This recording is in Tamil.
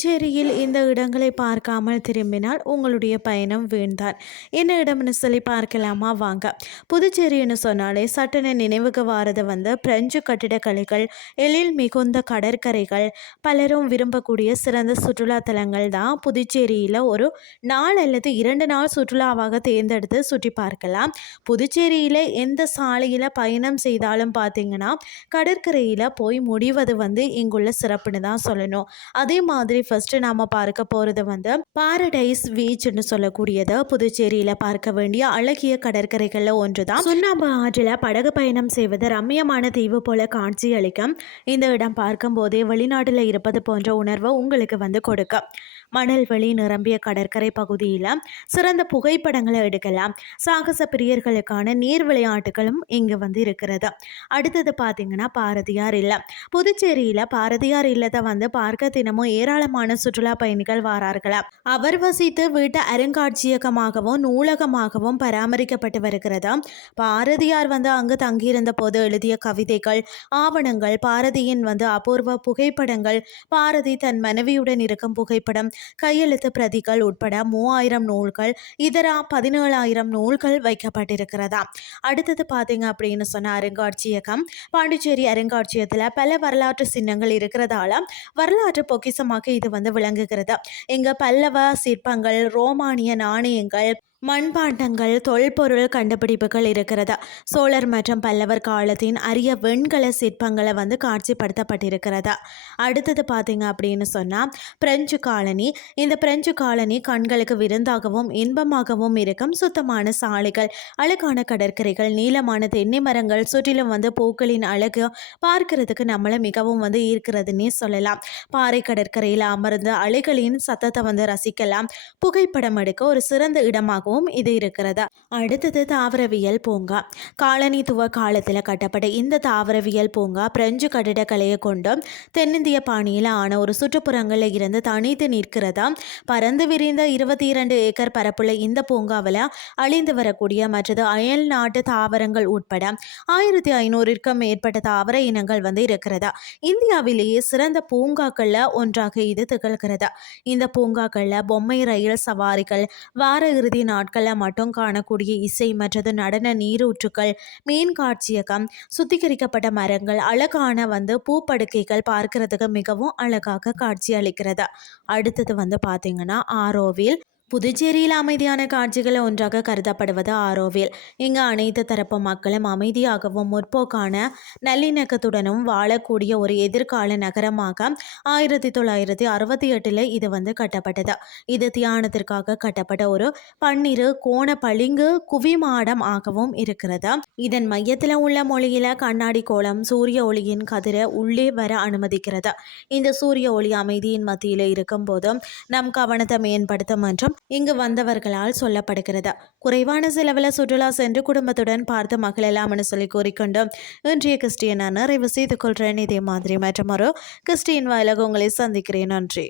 புதுச்சேரியில் இந்த இடங்களை பார்க்காமல் திரும்பினால் உங்களுடைய பயணம் வீண்தான். என்ன இடம்னு சொல்லி பார்க்கலாமா? வாங்க. புதுச்சேரின்னு சொன்னாலே சட்டென நினைவுக்கு வாரது பிரெஞ்சு கட்டிடக்கலைகள், எழில் மிகுந்த கடற்கரைகள், பலரும் விரும்பக்கூடிய சிறந்த சுற்றுலா தலங்கள் தான். புதுச்சேரியில் ஒரு நாள் அல்லது 2 நாள் சுற்றுலாவாக தேர்ந்தெடுத்து சுற்றி பார்க்கலாம். புதுச்சேரியில் எந்த சாலையில் பயணம் செய்தாலும் பார்த்தீங்கன்னா கடற்கரையில் போய் முடிவது இங்குள்ள சிறப்புன்னு தான் சொல்லணும். அதே மாதிரி ஃபர்ஸ்ட் நாம பார்க்க போறது பாரடைஸ் பீச்னு சொல்லக்கூடியது புதுச்சேரியில பார்க்க வேண்டிய அழகிய கடற்கரைகள்ல ஒன்றுதான். சுண்ணாம்பு ஆற்றில படகு பயணம் செய்வது ரம்மியமான தீவு போல காட்சி அளிக்கும். இந்த இடம் பார்க்கும் போதே வெளிநாட்டில் இருப்பது போன்ற உணர்வை உங்களுக்கு கொடுக்கும். மணல் வெளி நிரம்பிய கடற்கரை பகுதியில் சிறந்த புகைப்படங்களை எடுக்கலாம். சாகச பிரியர்களுக்கான நீர் விளையாட்டுகளும் இங்கு இருக்கிறது. அடுத்தது பார்த்தீங்கன்னா பாரதியார் இல்லம். புதுச்சேரியில் பாரதியார் இல்லத்தை பார்க்க தினமும் ஏராளமான சுற்றுலா பயணிகள் வாரார்களாம். அவர் வசித்து வீட்டு அருங்காட்சியகமாகவும் நூலகமாகவும் பராமரிக்கப்பட்டு வருகிறது. பாரதியார் அங்கு தங்கியிருந்த போது எழுதிய கவிதைகள், ஆவணங்கள், பாரதியின் அபூர்வ புகைப்படங்கள், பாரதி தன் மனைவியுடன் இருக்கும் புகைப்படம், கையெழுத்து பிரதிகள் உட்பட 3000 நூல்கள், இதர 17,000 நூல்கள் வைக்கப்பட்டிருக்கிறதா. அடுத்தது பார்த்தீங்க அப்படின்னு சொன்ன அருங்காட்சியகம். பாண்டிச்சேரி அருங்காட்சியகத்தில் பல வரலாற்று சின்னங்கள் இருக்கிறதால வரலாற்று பொக்கிசமாக இது விளங்குகிறது. இங்க பல்லவ சிற்பங்கள், ரோமானிய நாணயங்கள், மண்பாண்டங்கள், தொல்பொருள் கண்டுபிடிப்புகள் இருக்கிறது. சோழர் மற்றும் பல்லவர் காலத்தின் அரிய வெண்கல சிற்பங்களை காட்சிப்படுத்தப்பட்டிருக்கிறது. அடுத்தது பார்த்தீங்க அப்படின்னு சொன்னால் பிரெஞ்சு காலனி. இந்த பிரெஞ்சு காலனி கண்களுக்கு விருந்தாகவும் இன்பமாகவும் இருக்கும். சுத்தமான சாலைகள், அழகான கடற்கரைகள், நீளமான தென்னை மரங்கள், சுற்றிலும் பூக்களின் அழகு பார்க்கறதுக்கு நம்மளை மிகவும் ஈர்க்கிறதுன்னே சொல்லலாம். பாறை கடற்கரையில் அமர்ந்து அலைகளின் சத்தத்தை ரசிக்கலாம். புகைப்படம் எடுக்க ஒரு சிறந்த இடமாக இது இருக்கிறதா. அடுத்தது தாவரவியல் பூங்கா. காலனித்துவ காலத்தில் கட்டப்பட்ட இந்த தாவரவியல் பூங்கா பிரெஞ்சு கட்டிடக்கலையை கொண்டு தென்னிந்திய பாணியில் ஆன ஒரு சுற்றுப்புறங்களில் இருந்து தனித்து நிற்கிறதா. பறந்து விரிந்த 22 ஏக்கர் பரப்புள்ள இந்த பூங்காவில் அழிந்து வரக்கூடிய மற்றது அயல் நாட்டு தாவரங்கள் உட்பட 1500க்கும் மேற்பட்ட தாவர இனங்கள் இருக்கிறதா. இந்தியாவிலேயே சிறந்த பூங்காக்கள்ல ஒன்றாக இது திகழ்கிறது. இந்த பூங்காக்கள்ல பொம்மை ரயில் சவாரிகள், வார இறுதி நாட்களில் மட்டும் காணக்கூடிய இசை மற்றது நடன நீரூற்றுக்கள், மீன் காட்சியகம், சுத்திகரிக்கப்பட்ட மரங்கள், அழகான பூப்படுக்கைகள் பார்க்கறதுக்கு மிகவும் அழகாக காட்சி அளிக்கிறது. அடுத்தது பார்த்தீங்கன்னா ஆரோவில். புதுச்சேரியில் அமைதியான காட்சிகளை ஒன்றாக கருதப்படுவது ஆரோவில். இங்கு அனைத்து தரப்பு மக்களும் அமைதியாகவும் முற்போக்கான நல்லிணக்கத்துடனும் வாழக்கூடிய ஒரு எதிர்கால நகரமாக 1968 இது கட்டப்பட்டது. இது தியானத்திற்காக கட்டப்பட்ட ஒரு பன்னிரு கோண பளிங்கு குவிமாடம் ஆகவும் இருக்கிறது. இதன் மையத்தில் உள்ள மொழியில கண்ணாடி கோலம் சூரிய ஒளியின் கதிர உள்ளே வர அனுமதிக்கிறது. இந்த சூரிய ஒளி அமைதியின் மத்தியில் இருக்கும் போதும் நம் கவனத்தை மேம்படுத்தும் என்றும் இங்கு வந்தவர்களால் சொல்லப்படுகிறது. குறைவான செலவில் சுற்றுலா சென்று குடும்பத்துடன் பார்த்து மகளெல்லாம்னு சொல்லி கூறிக்கொண்டு இன்றைய கிறிஸ்டியன் நிறைவு செய்து கொள்கிறேன். இதே மாதிரி மற்றும் ஒரு கிறிஸ்டியன் வாயிலாக உங்களை சந்திக்கிறேன். நன்றி.